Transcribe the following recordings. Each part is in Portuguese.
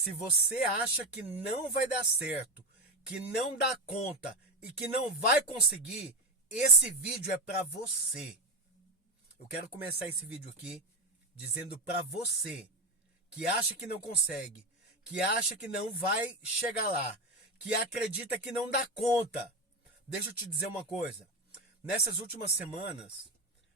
Se você acha que não vai dar certo, que não dá conta e que não vai conseguir, esse vídeo é para você. Eu quero começar esse vídeo aqui dizendo para você que acha que não consegue, que acha que não vai chegar lá, que acredita que não dá conta. Deixa eu te dizer uma coisa. Nessas últimas semanas,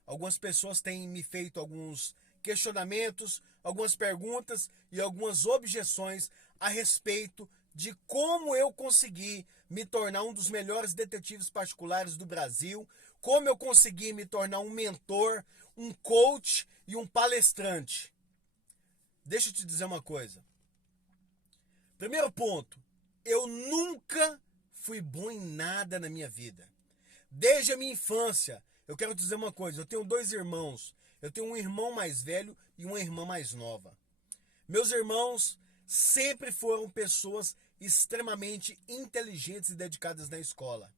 algumas pessoas têm me feito alguns questionamentos, algumas perguntas e algumas objeções a respeito de como eu consegui me tornar um dos melhores detetives particulares do Brasil, como eu consegui me tornar um mentor, um coach e um palestrante. Deixa eu te dizer uma coisa. Primeiro ponto, eu nunca fui bom em nada na minha vida. Desde a minha infância, eu quero te dizer uma coisa, eu tenho 2 irmãos. Eu tenho um irmão mais velho e uma irmã mais nova. Meus irmãos sempre foram pessoas extremamente inteligentes e dedicadas na escola.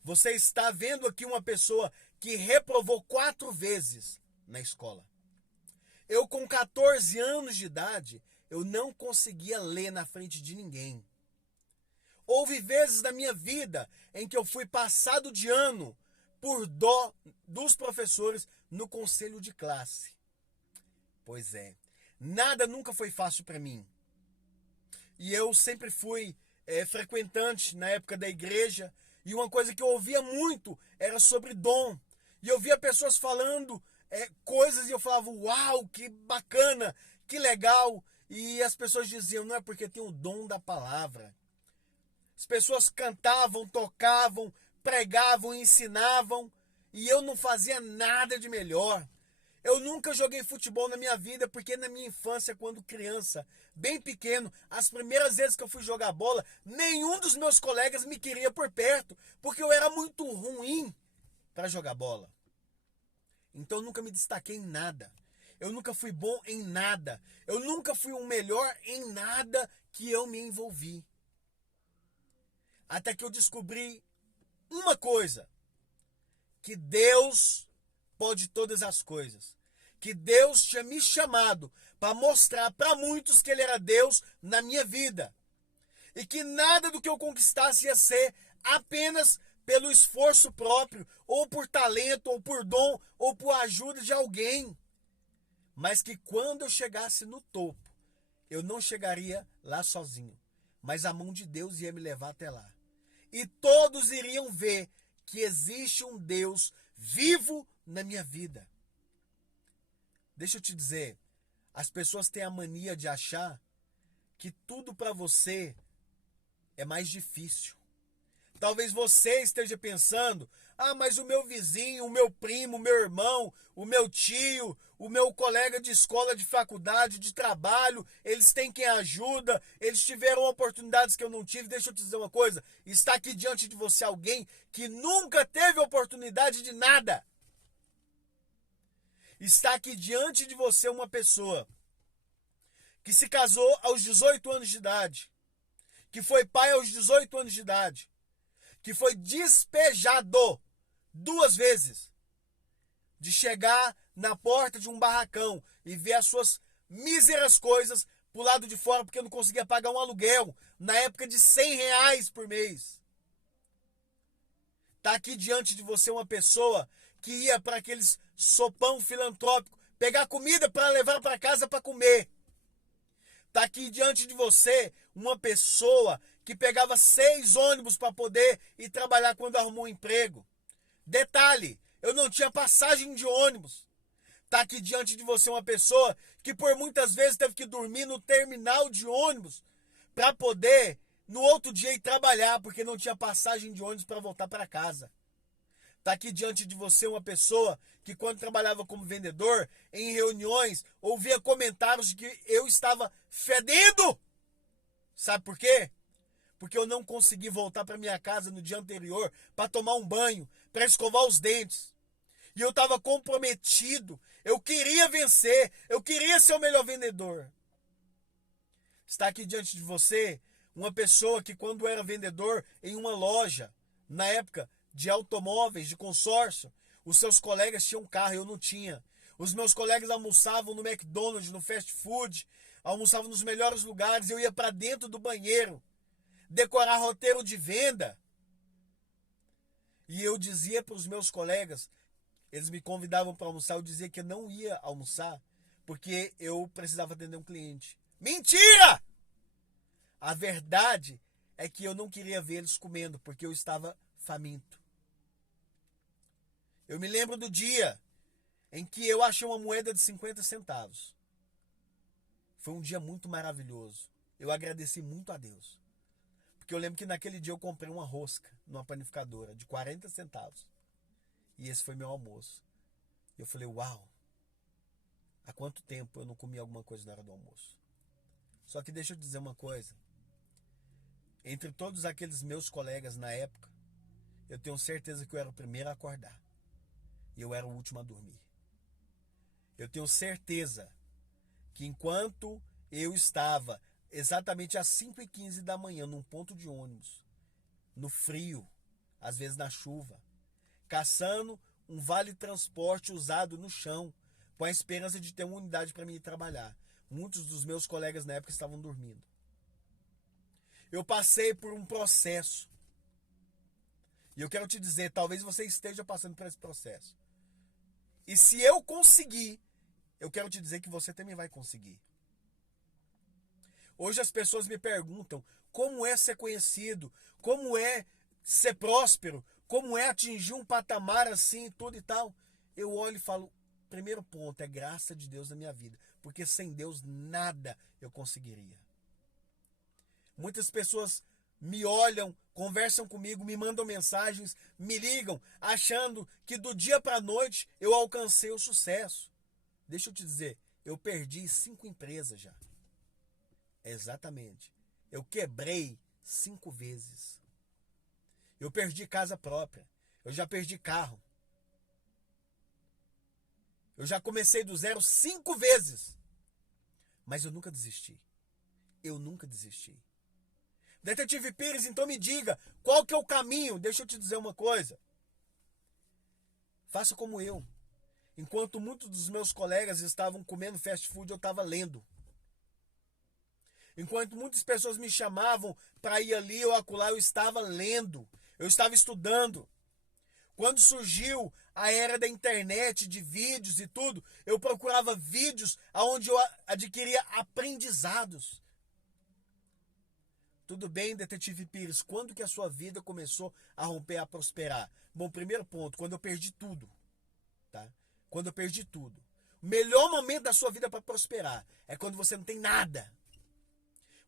Você está vendo aqui uma pessoa que reprovou 4 vezes na escola. Eu, com 14 anos de idade, eu não conseguia ler na frente de ninguém. Houve vezes na minha vida em que eu fui passado de ano por dó dos professores no conselho de classe. Pois é, nada nunca foi fácil para mim. E eu sempre fui frequentante na época da igreja, e uma coisa que eu ouvia muito era sobre dom. E eu via pessoas falando coisas e eu falava, uau, que bacana, que legal. E as pessoas diziam, não é porque tem o dom da palavra. As pessoas cantavam, tocavam, pregavam, ensinavam, e eu não fazia nada de melhor. Eu nunca joguei futebol na minha vida, porque na minha infância, quando criança, bem pequeno, as primeiras vezes que eu fui jogar bola, nenhum dos meus colegas me queria por perto, porque eu era muito ruim para jogar bola. Então eu nunca me destaquei em nada. Eu nunca fui bom em nada. Eu nunca fui o melhor em nada que eu me envolvi. Até que eu descobri uma coisa, que Deus pode todas as coisas. Que Deus tinha me chamado para mostrar para muitos que Ele era Deus na minha vida. E que nada do que eu conquistasse ia ser apenas pelo esforço próprio, ou por talento, ou por dom, ou por ajuda de alguém. Mas que quando eu chegasse no topo, eu não chegaria lá sozinho. Mas a mão de Deus ia me levar até lá. E todos iriam ver que existe um Deus vivo na minha vida. Deixa eu te dizer, as pessoas têm a mania de achar que tudo para você é mais difícil. Talvez você esteja pensando, mas o meu vizinho, o meu primo, o meu irmão, o meu tio, o meu colega de escola, de faculdade, de trabalho, eles têm quem ajuda, eles tiveram oportunidades que eu não tive. Deixa eu te dizer uma coisa, está aqui diante de você alguém que nunca teve oportunidade de nada. Está aqui diante de você uma pessoa que se casou aos 18 anos de idade, que foi pai aos 18 anos de idade, que foi despejado 2 vezes, de chegar na porta de um barracão e ver as suas míseras coisas pro lado de fora porque não conseguia pagar um aluguel na época de R$ 100 por mês. Tá aqui diante de você uma pessoa que ia para aqueles sopão filantrópico pegar comida para levar para casa para comer. Tá aqui diante de você uma pessoa que pegava 6 ônibus para poder ir trabalhar quando arrumou um emprego. Detalhe, eu não tinha passagem de ônibus. Tá aqui diante de você uma pessoa que por muitas vezes teve que dormir no terminal de ônibus para poder no outro dia ir trabalhar porque não tinha passagem de ônibus para voltar para casa. Tá aqui diante de você uma pessoa que quando trabalhava como vendedor, em reuniões, ouvia comentários de que eu estava fedendo. Sabe por quê? Porque eu não consegui voltar para minha casa no dia anterior para tomar um banho, para escovar os dentes. E eu estava comprometido. Eu queria vencer. Eu queria ser o melhor vendedor. Está aqui diante de você uma pessoa que quando era vendedor em uma loja, na época de automóveis, de consórcio, os seus colegas tinham carro, eu não tinha. Os meus colegas almoçavam no McDonald's, no fast food. almoçava nos melhores lugares, eu ia para dentro do banheiro, decorar roteiro de venda. E eu dizia para os meus colegas, eles me convidavam para almoçar, eu dizia que eu não ia almoçar, porque eu precisava atender um cliente. Mentira! A verdade é que eu não queria ver eles comendo, porque eu estava faminto. Eu me lembro do dia em que eu achei uma moeda de 50 centavos. Foi um dia muito maravilhoso. Eu agradeci muito a Deus. Porque eu lembro que naquele dia eu comprei uma rosca numa panificadora de 40 centavos. E esse foi meu almoço. Eu falei, uau, há quanto tempo eu não comi alguma coisa na hora do almoço? Só que deixa eu dizer uma coisa. Entre todos aqueles meus colegas na época, eu tenho certeza que eu era o primeiro a acordar. E eu era o último a dormir. Eu tenho certeza que enquanto eu estava exatamente às 5h15 da manhã num ponto de ônibus, no frio, às vezes na chuva, caçando um vale-transporte usado no chão, com a esperança de ter uma unidade para mim ir trabalhar. Muitos dos meus colegas na época estavam dormindo. Eu passei por um processo. E eu quero te dizer, talvez você esteja passando por esse processo. E se eu conseguir, eu quero te dizer que você também vai conseguir. Hoje as pessoas me perguntam como é ser conhecido, como é ser próspero, como é atingir um patamar assim, tudo e tal. Eu olho e falo, primeiro ponto, é graça de Deus na minha vida. Porque sem Deus nada eu conseguiria. Muitas pessoas me olham, conversam comigo, me mandam mensagens, me ligam, achando que do dia para a noite eu alcancei o sucesso. Deixa eu te dizer, eu perdi 5 empresas já. Exatamente. Eu quebrei 5 vezes. Eu perdi casa própria. Eu já perdi carro. Eu já comecei do zero 5 vezes. Mas eu nunca desisti. Eu nunca desisti. Detetive Pires, então me diga, qual que é o caminho? Deixa eu te dizer uma coisa. Faça como eu. Enquanto muitos dos meus colegas estavam comendo fast food, eu estava lendo. Enquanto muitas pessoas me chamavam para ir ali ou acolá, eu estava lendo. Eu estava estudando. Quando surgiu a era da internet, de vídeos e tudo, eu procurava vídeos onde eu adquiria aprendizados. Tudo bem, Detetive Pires, quando que a sua vida começou a romper, a prosperar? Bom, primeiro ponto, quando eu perdi tudo. Tá? Quando eu perdi tudo. O melhor momento da sua vida para prosperar é quando você não tem nada.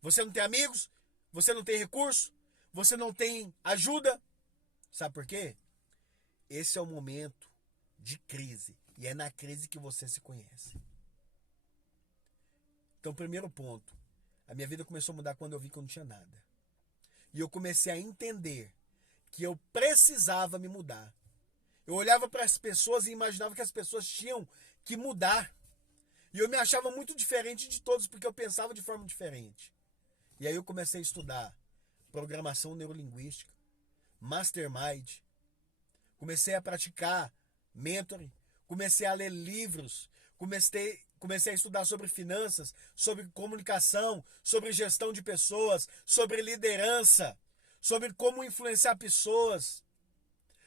Você não tem amigos, você não tem recurso, você não tem ajuda. Sabe por quê? Esse é o momento de crise. E é na crise que você se conhece. Então, primeiro ponto. A minha vida começou a mudar quando eu vi que eu não tinha nada. E eu comecei a entender que eu precisava me mudar. Eu olhava para as pessoas e imaginava que as pessoas tinham que mudar. E eu me achava muito diferente de todos, porque eu pensava de forma diferente. E aí eu comecei a estudar programação neurolinguística, mastermind. Comecei a praticar mentoring. Comecei a ler livros. Comecei a estudar sobre finanças, sobre comunicação, sobre gestão de pessoas, sobre liderança, sobre como influenciar pessoas.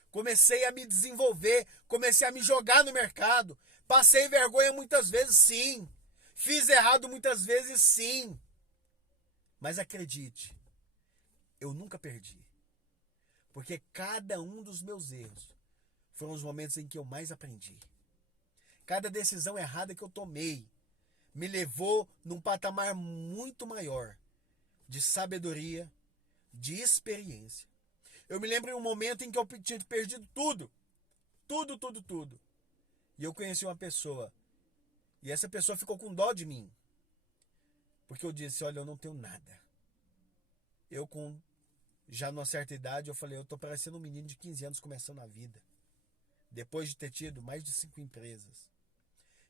Comecei a me desenvolver, comecei a me jogar no mercado. Passei vergonha muitas vezes, sim. Fiz errado muitas vezes, sim. Mas acredite, eu nunca perdi. Porque cada um dos meus erros foram os momentos em que eu mais aprendi. Cada decisão errada que eu tomei me levou num patamar muito maior de sabedoria, de experiência. Eu me lembro em um momento em que eu tinha perdido tudo. Tudo. E eu conheci uma pessoa. E essa pessoa ficou com dó de mim. Porque eu disse, olha, eu não tenho nada. Já numa certa idade, eu falei, eu tô parecendo um menino de 15 anos começando a vida. Depois de ter tido mais de 5 empresas.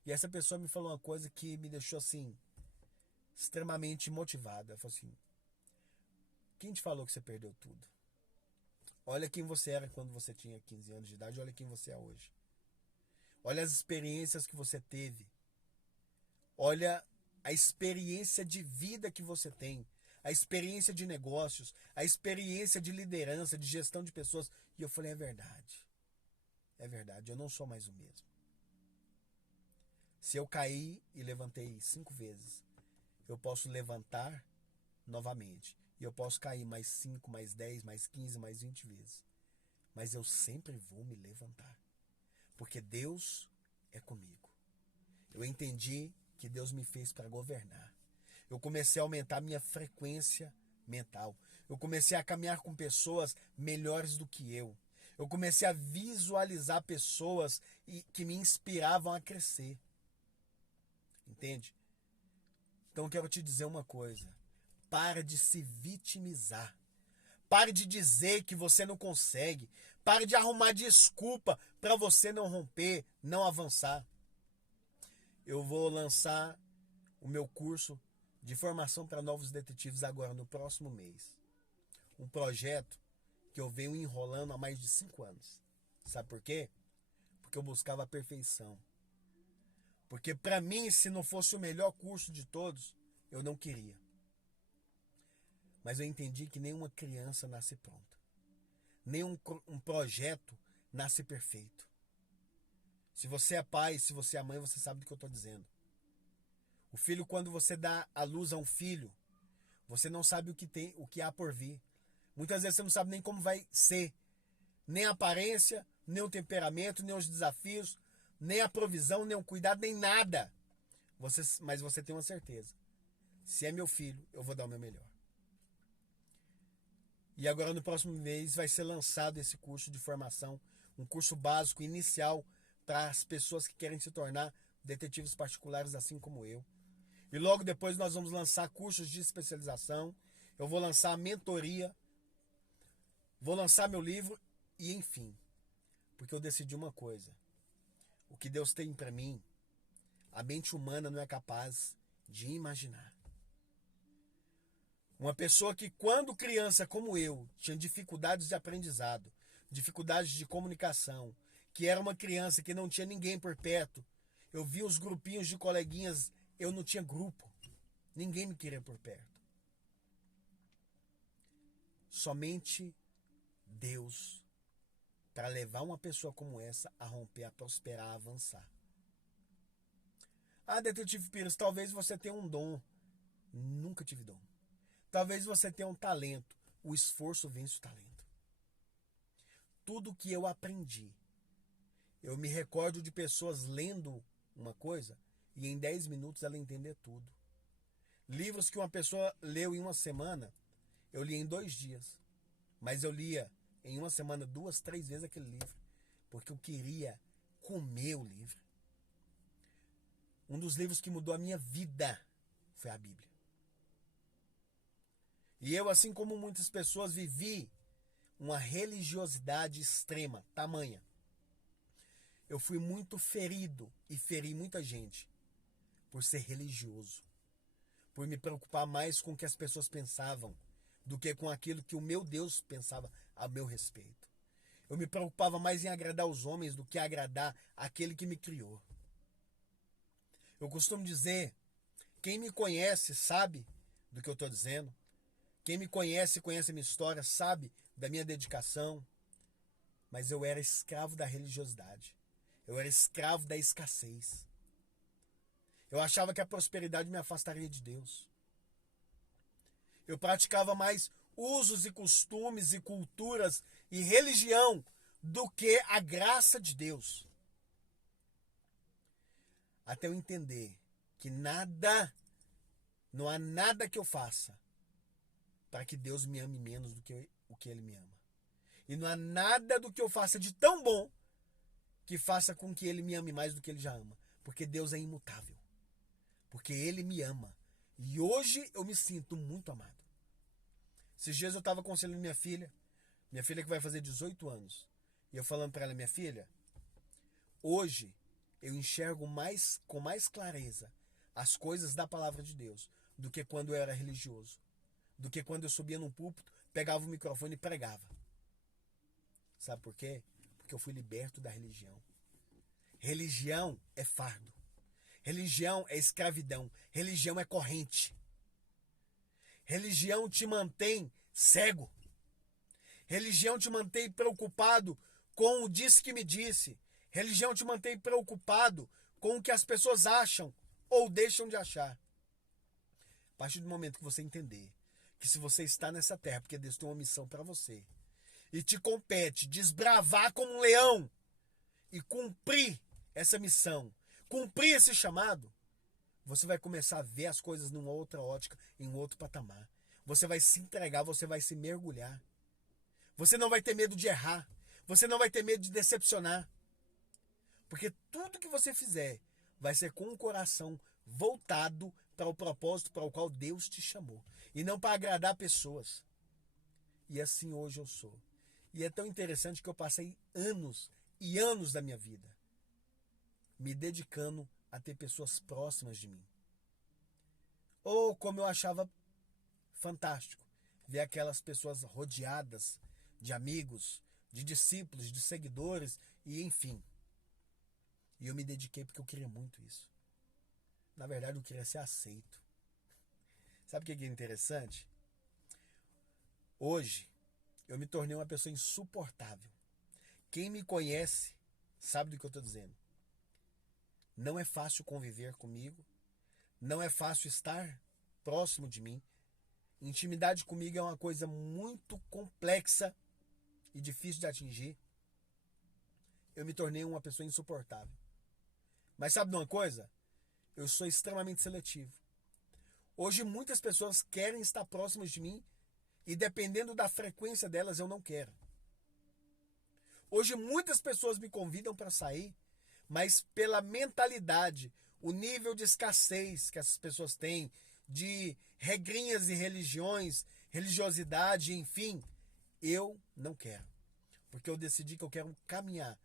E essa pessoa me falou uma coisa que me deixou assim, extremamente motivada. Ela falou assim, quem te falou que você perdeu tudo? Olha quem você era quando você tinha 15 anos de idade, olha quem você é hoje. Olha as experiências que você teve. Olha a experiência de vida que você tem, a experiência de negócios, a experiência de liderança, de gestão de pessoas. E eu falei, é verdade, eu não sou mais o mesmo. Se eu cair e levantei 5 vezes, eu posso levantar novamente. E eu posso cair mais 5, mais 10, mais 15, mais 20 vezes. Mas eu sempre vou me levantar. Porque Deus é comigo. Eu entendi que Deus me fez para governar. Eu comecei a aumentar minha frequência mental. Eu comecei a caminhar com pessoas melhores do que eu. Eu comecei a visualizar pessoas que me inspiravam a crescer. Entende? Então eu quero te dizer uma coisa. Para de se vitimizar. Pare de dizer que você não consegue. Pare de arrumar desculpa para você não romper, não avançar. Eu vou lançar o meu curso de formação para novos detetives agora no próximo mês. Um projeto que eu venho enrolando há mais de 5 anos. Sabe por quê? Porque eu buscava a perfeição. Porque para mim, se não fosse o melhor curso de todos, eu não queria. Mas eu entendi que nenhuma criança nasce pronta. Nenhum projeto nasce perfeito. Se você é pai, se você é mãe, você sabe do que eu estou dizendo. O filho, quando você dá a luz a um filho, você não sabe o que há por vir. Muitas vezes você não sabe nem como vai ser. Nem a aparência, nem o temperamento, nem os desafios, nem a provisão, nem o cuidado, nem nada. Mas você tem uma certeza. Se é meu filho, eu vou dar o meu melhor. E agora no próximo mês vai ser lançado esse curso de formação, um curso básico inicial para as pessoas que querem se tornar detetives particulares assim como eu. E logo depois nós vamos lançar cursos de especialização, eu vou lançar a mentoria, vou lançar meu livro e enfim. Porque eu decidi uma coisa, o que Deus tem para mim, a mente humana não é capaz de imaginar. Uma pessoa que, quando criança como eu, tinha dificuldades de aprendizado, dificuldades de comunicação, que era uma criança que não tinha ninguém por perto, eu via os grupinhos de coleguinhas, eu não tinha grupo, ninguém me queria por perto. Somente Deus para levar uma pessoa como essa a romper, a prosperar, a avançar. Ah, Detetive Pires, talvez você tenha um dom. Nunca tive dom. Talvez você tenha um talento. O esforço vence o talento. Tudo que eu aprendi. Eu me recordo de pessoas lendo uma coisa e em 10 minutos ela entender tudo. Livros que uma pessoa leu em uma semana, eu li em 2 dias. Mas eu lia em uma semana 2, 3 vezes aquele livro. Porque eu queria comer o livro. Um dos livros que mudou a minha vida foi a Bíblia. E eu, assim como muitas pessoas, vivi uma religiosidade extrema, tamanha. Eu fui muito ferido e feri muita gente por ser religioso. Por me preocupar mais com o que as pessoas pensavam do que com aquilo que o meu Deus pensava a meu respeito. Eu me preocupava mais em agradar os homens do que agradar aquele que me criou. Eu costumo dizer, quem me conhece sabe do que eu estou dizendo. Quem me conhece, conhece a minha história, sabe da minha dedicação. Mas eu era escravo da religiosidade. Eu era escravo da escassez. Eu achava que a prosperidade me afastaria de Deus. Eu praticava mais usos e costumes e culturas e religião do que a graça de Deus. Até eu entender que não há nada que eu faça para que Deus me ame menos do que o que Ele me ama. E não há nada do que eu faça de tão bom que faça com que Ele me ame mais do que Ele já ama. Porque Deus é imutável. Porque Ele me ama. E hoje eu me sinto muito amado. Esses dias eu estava aconselhando minha filha que vai fazer 18 anos. E eu falando para ela, minha filha, hoje eu enxergo com mais clareza as coisas da palavra de Deus do que quando eu era religioso. Do que quando eu subia num púlpito, pegava o microfone e pregava. Sabe por quê? Porque eu fui liberto da religião. Religião é fardo. Religião é escravidão. Religião é corrente. Religião te mantém cego. Religião te mantém preocupado com o disse que me disse. Religião te mantém preocupado com o que as pessoas acham ou deixam de achar. A partir do momento que você entender que se você está nessa terra, porque Deus tem uma missão para você, e te compete desbravar como um leão e cumprir essa missão, cumprir esse chamado, você vai começar a ver as coisas numa outra ótica, em um outro patamar. Você vai se entregar, você vai se mergulhar. Você não vai ter medo de errar. Você não vai ter medo de decepcionar. Porque tudo que você fizer vai ser com o coração voltado para o propósito para o qual Deus te chamou. E não para agradar pessoas. E assim hoje eu sou. E é tão interessante que eu passei anos e anos da minha vida me dedicando a ter pessoas próximas de mim. Ou como eu achava fantástico, ver aquelas pessoas rodeadas de amigos, de discípulos, de seguidores, e enfim. E eu me dediquei porque eu queria muito isso. Na verdade, eu queria ser aceito. Sabe o que é interessante? Hoje, eu me tornei uma pessoa insuportável. Quem me conhece sabe do que eu estou dizendo. Não é fácil conviver comigo. Não é fácil estar próximo de mim. Intimidade comigo é uma coisa muito complexa e difícil de atingir. Eu me tornei uma pessoa insuportável. Mas sabe de uma coisa? Eu sou extremamente seletivo. Hoje muitas pessoas querem estar próximas de mim e dependendo da frequência delas eu não quero. Hoje muitas pessoas me convidam para sair, mas pela mentalidade, o nível de escassez que essas pessoas têm, de regrinhas e religiões, religiosidade, enfim, eu não quero. Porque eu decidi que eu quero caminhar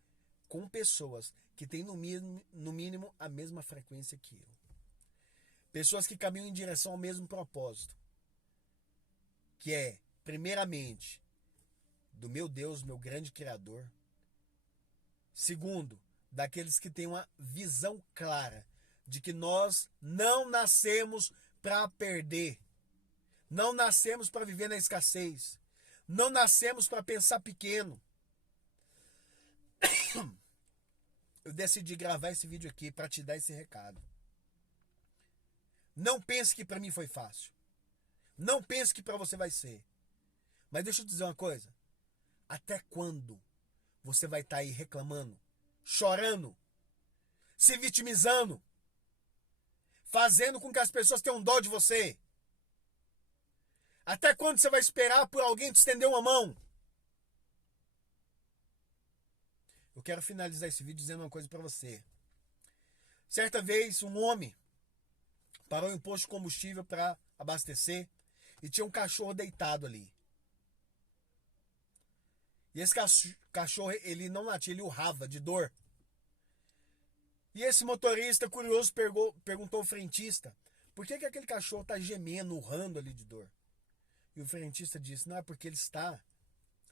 com pessoas que têm no mínimo a mesma frequência que eu. Pessoas que caminham em direção ao mesmo propósito. Que é, primeiramente, do meu Deus, meu grande Criador. Segundo, daqueles que têm uma visão clara de que nós não nascemos para perder. Não nascemos para viver na escassez. Não nascemos para pensar pequeno. Eu decidi gravar esse vídeo aqui para te dar esse recado. Não pense que para mim foi fácil. Não pense que para você vai ser. Mas deixa eu te dizer uma coisa. Até quando você vai estar aí reclamando, chorando, se vitimizando, fazendo com que as pessoas tenham dó de você? Até quando você vai esperar por alguém te estender uma mão? Eu quero finalizar esse vídeo dizendo uma coisa para você. Certa vez, um homem parou em um posto de combustível para abastecer e tinha um cachorro deitado ali. E esse cachorro, ele não latia, ele urrava de dor. E esse motorista, curioso, perguntou ao frentista, por que aquele cachorro está gemendo, urrando ali de dor? E o frentista disse, não, é porque ele está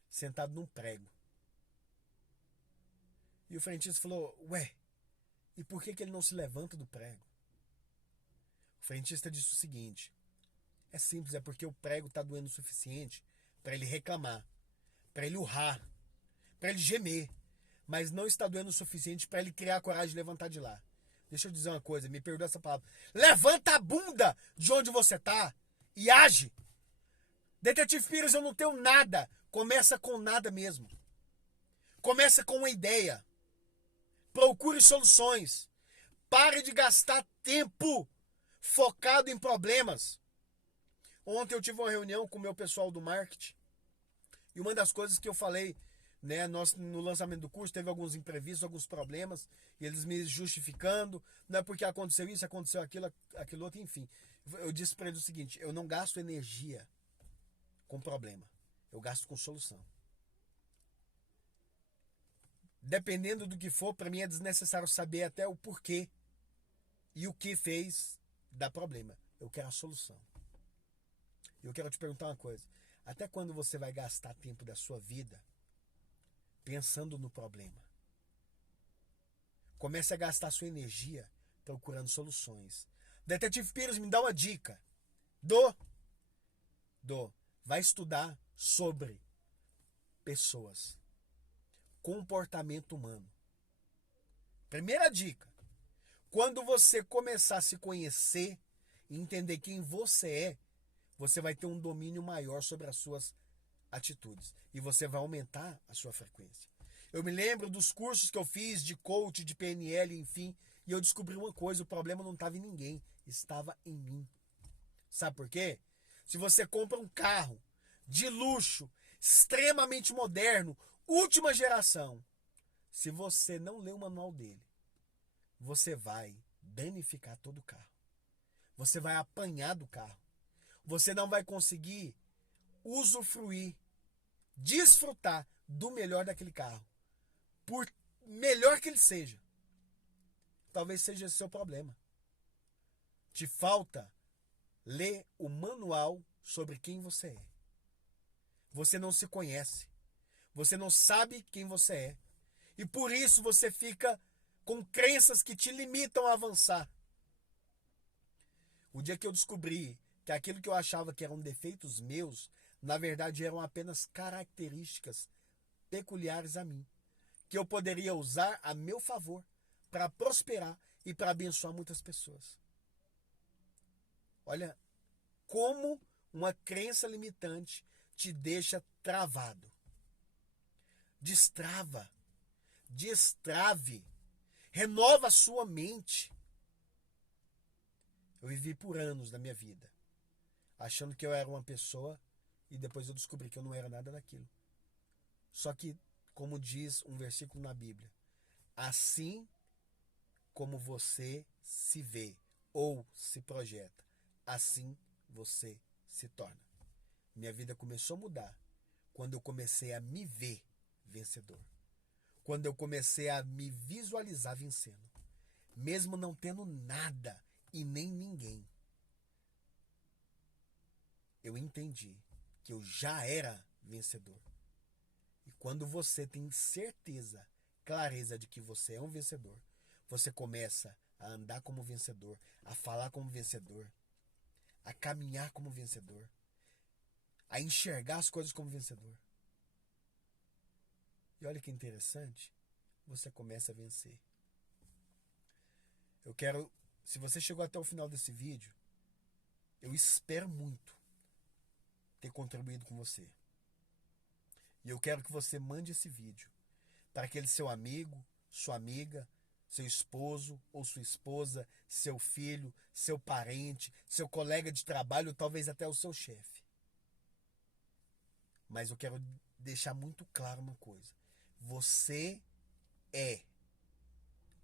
sentado num prego. E o frentista falou, ué, e por que ele não se levanta do prego? O frentista disse o seguinte, é simples, é porque o prego está doendo o suficiente para ele reclamar, para ele urrar, para ele gemer, mas não está doendo o suficiente para ele criar a coragem de levantar de lá. Deixa eu dizer uma coisa, me perdoa essa palavra. Levanta a bunda de onde você está e age. Detetive Pires, eu não tenho nada. Começa com nada mesmo. Começa com uma ideia. Procure soluções. Pare de gastar tempo focado em problemas. Ontem eu tive uma reunião com o meu pessoal do marketing. E uma das coisas que eu falei, né, no lançamento do curso, teve alguns imprevistos, alguns problemas, e eles me justificando, não é porque aconteceu isso, aconteceu aquilo outro, enfim. Eu disse para eles o seguinte, eu não gasto energia com problema, eu gasto com solução. Dependendo do que for, para mim é desnecessário saber até o porquê e o que fez dar problema. Eu quero a solução. E eu quero te perguntar uma coisa. Até quando você vai gastar tempo da sua vida pensando no problema? Comece a gastar sua energia procurando soluções. Detetive Pires, me dá uma dica. Dou. Vai estudar sobre pessoas, comportamento humano. Primeira dica. Quando você começar a se conhecer e entender quem você é, você vai ter um domínio maior sobre as suas atitudes. E você vai aumentar a sua frequência. Eu me lembro dos cursos que eu fiz de coach, de PNL, enfim, e eu descobri uma coisa, o problema não estava em ninguém, estava em mim. Sabe por quê? Se você compra um carro de luxo, extremamente moderno, última geração, se você não ler o manual dele, você vai danificar todo o carro. Você vai apanhar do carro. Você não vai conseguir usufruir, desfrutar do melhor daquele carro. Por melhor que ele seja. Talvez seja esse o seu problema. Te falta ler o manual sobre quem você é. Você não se conhece. Você não sabe quem você é. E por isso você fica com crenças que te limitam a avançar. O dia que eu descobri que aquilo que eu achava que eram defeitos meus, na verdade eram apenas características peculiares a mim, que eu poderia usar a meu favor para prosperar e para abençoar muitas pessoas. Olha como uma crença limitante te deixa travado. Destrava. Destrave. Renova a sua mente. Eu vivi por anos da minha vida achando que eu era uma pessoa e depois eu descobri que eu não era nada daquilo. Só que, como diz um versículo na Bíblia, assim como você se vê ou se projeta, assim você se torna. Minha vida começou a mudar quando eu comecei a me ver vencedor. Quando eu comecei a me visualizar vencendo. Mesmo não tendo nada e nem ninguém. Eu entendi que eu já era vencedor. E quando você tem certeza, clareza de que você é um vencedor, você começa a andar como vencedor, a falar como vencedor, a caminhar como vencedor, a enxergar as coisas como vencedor. E olha que interessante, você começa a vencer. Eu quero, se você chegou até o final desse vídeo, eu espero muito ter contribuído com você. E eu quero que você mande esse vídeo para aquele seu amigo, sua amiga, seu esposo ou sua esposa, seu filho, seu parente, seu colega de trabalho, talvez até o seu chefe. Mas eu quero deixar muito claro uma coisa. Você é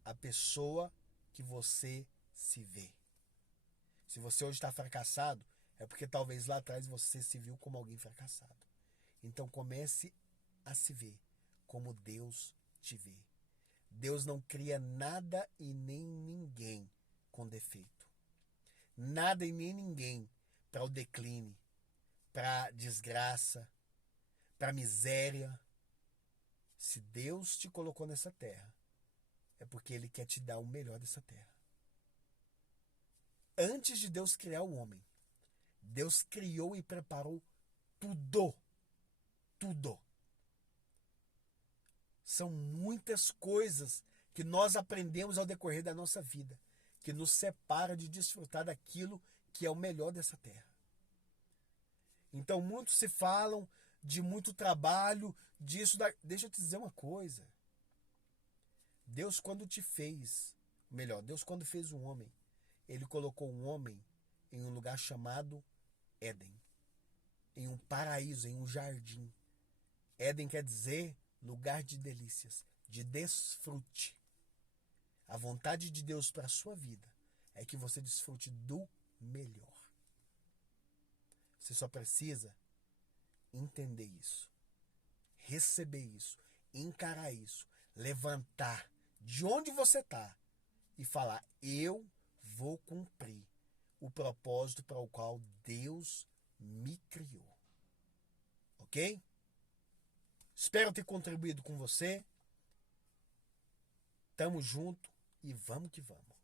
a pessoa que você se vê. Se você hoje está fracassado, é porque talvez lá atrás você se viu como alguém fracassado. Então comece a se ver como Deus te vê. Deus não cria nada e nem ninguém com defeito. Nada e nem ninguém para o declínio, para desgraça, para miséria. Se Deus te colocou nessa terra, é porque Ele quer te dar o melhor dessa terra. Antes de Deus criar o homem, Deus criou e preparou tudo. Tudo. São muitas coisas que nós aprendemos ao decorrer da nossa vida, que nos separa de desfrutar daquilo que é o melhor dessa terra. Então, muitos se falam de muito trabalho, disso, deixa eu te dizer uma coisa. Deus, quando te fez, Deus, quando fez um homem, Ele colocou um homem em um lugar chamado Éden, em um paraíso, em um jardim. Éden quer dizer lugar de delícias, de desfrute. A vontade de Deus para a sua vida é que você desfrute do melhor. Você só precisa entender isso, receber isso, encarar isso, levantar de onde você está e falar: eu vou cumprir o propósito para o qual Deus me criou. Ok? Espero ter contribuído com você. Tamo junto e vamos que vamos.